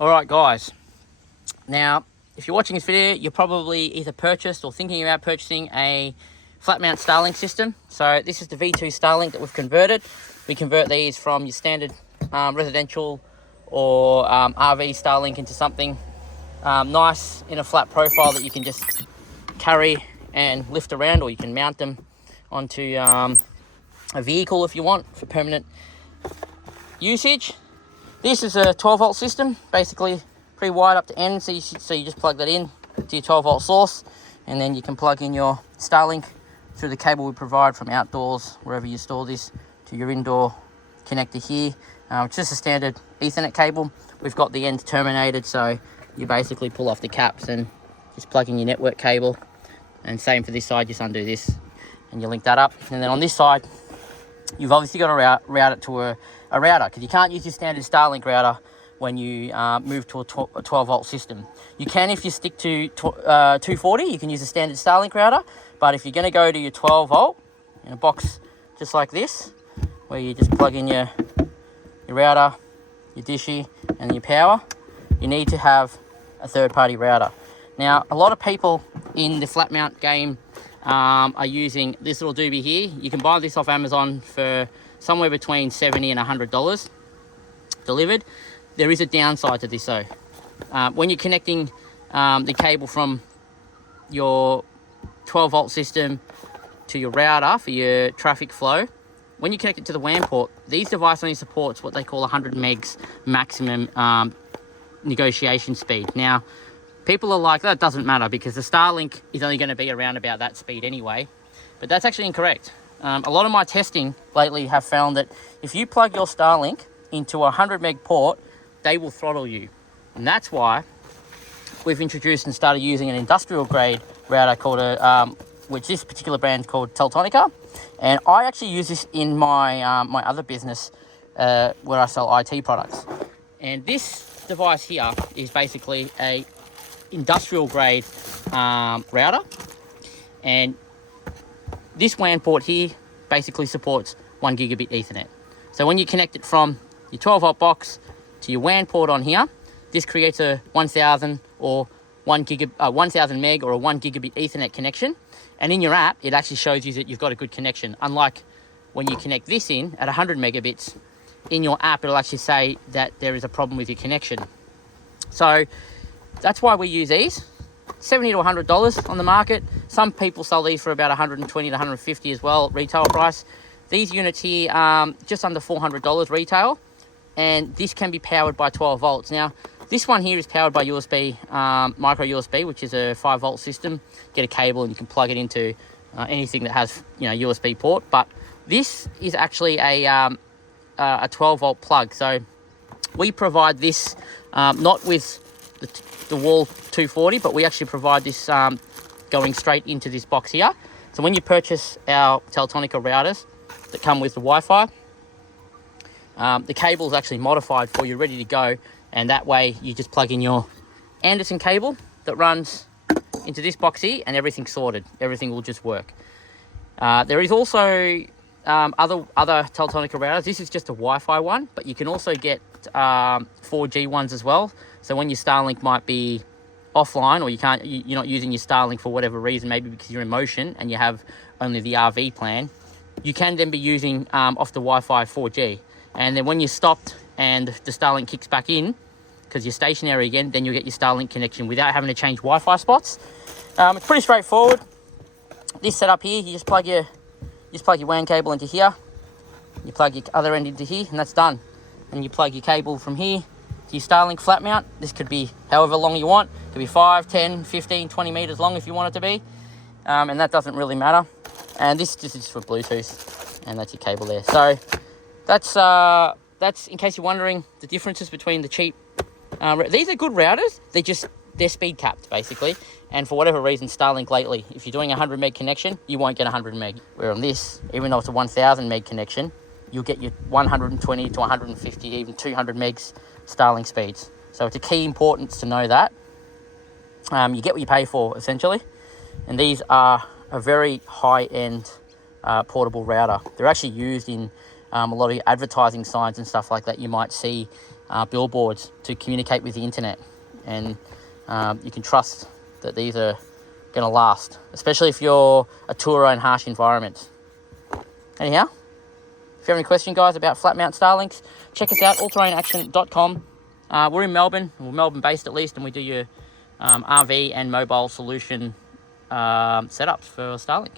Alright guys, now if you're watching this video, you're probably either purchased or thinking about purchasing a Flatmount Starlink system. So this is the V2 Starlink that we've converted. We convert these from your standard residential or RV Starlink into something nice in a flat profile that you can just carry and lift around, or you can mount them onto a vehicle if you want for permanent usage. This is a 12 volt system, basically pre-wired up to end, so you just plug that in to your 12 volt source, and then you can plug in your Starlink through the cable we provide from outdoors, wherever you store this, to your indoor connector here. It's just a standard Ethernet cable. We've got the end terminated, so you basically pull off the caps and just plug in your network cable. And same for this side, just undo this and you link that up. And then on this side, you've obviously got to route it to a router, because you can't use your standard Starlink router when you move to a 12 volt system. You can if you stick to 240, you can use a standard Starlink router, but if you're going to go to your 12 volt in a box just like this, where you just plug in your router, your dishy and your power, you need to have a third-party router. Now, a lot of people in the flat mount game are using this little doobie here. You can buy this off Amazon for somewhere between $70 and $100 delivered. There is a downside to this though. When you're connecting the cable from your 12 volt system to your router for your traffic flow, when you connect it to the WAN port, these device only supports what they call 100 megs maximum negotiation speed. Now, people are like, that doesn't matter because the Starlink is only going to be around about that speed anyway. But that's actually incorrect. A lot of my testing lately have found that if you plug your Starlink into a 100 meg port, they will throttle you. And that's why we've introduced and started using an industrial grade router called which this particular brand is called Teltonica. And I actually use this in my my other business where I sell IT products. And this device here is basically a industrial grade router, and this WAN port here basically supports 1 gigabit Ethernet. So when you connect it from your 12 volt box to your WAN port on here, this creates a 1000 or 1000 meg or a 1 gigabit Ethernet connection. And in your app, it actually shows you that you've got a good connection. Unlike when you connect this in at 100 megabits, in your app, it'll actually say that there is a problem with your connection. So that's why we use these. $70 to $100 on the market. Some people sell these for about $120 to $150 as well, retail price. These units here just under $400 retail, and this can be powered by 12 volts. Now, this one here is powered by USB, micro USB, which is a 5 volt system. Get a cable and you can plug it into anything that has, USB port. But this is actually a 12 volt plug. So we provide this not with the wall 240, but we actually provide this going straight into this box here. So when you purchase our Teltonica routers that come with the Wi-Fi, the cable is actually modified for you, ready to go, and that way you just plug in your Anderson cable that runs into this box here, and everything's sorted. Everything will just work. There is also other Teltonica routers. This is just a Wi-Fi one, but you can also get 4G ones as well. So when your Starlink might be offline, or you're not using your Starlink for whatever reason, maybe because you're in motion and you have only the RV plan, you can then be using off the Wi-Fi 4G. And then when you're stopped and the Starlink kicks back in, because you're stationary again, then you'll get your Starlink connection without having to change Wi-Fi spots. It's pretty straightforward. This setup here, you just plug your WAN cable into here, you plug your other end into here, and that's done. And you plug your cable from here to your Starlink flat mount. This could be however long you want. It could be 5, 10, 15, 20 meters long if you want it to be. And that doesn't really matter. And this is just for Bluetooth, and that's your cable there. So that's in case you're wondering the differences between the cheap. These are good routers. They're speed capped basically. And for whatever reason, Starlink lately, if you're doing a 100 meg connection, you won't get 100 meg. Where on this, even though it's a 1000 meg connection, you'll get your 120 to 150, even 200 megs Starlink speeds. So it's a key importance to know that. You get what you pay for, essentially. And these are a very high-end portable router. They're actually used in a lot of advertising signs and stuff like that you might see billboards to communicate with the internet. And you can trust that these are going to last, especially if you're a tourer in harsh environments. Anyhow, if you have any questions, guys, about Flatmount Starlinks, check us out, allterrainaction.com. We're in Melbourne, we're Melbourne-based at least, and we do your RV and mobile solution setups for Starlink.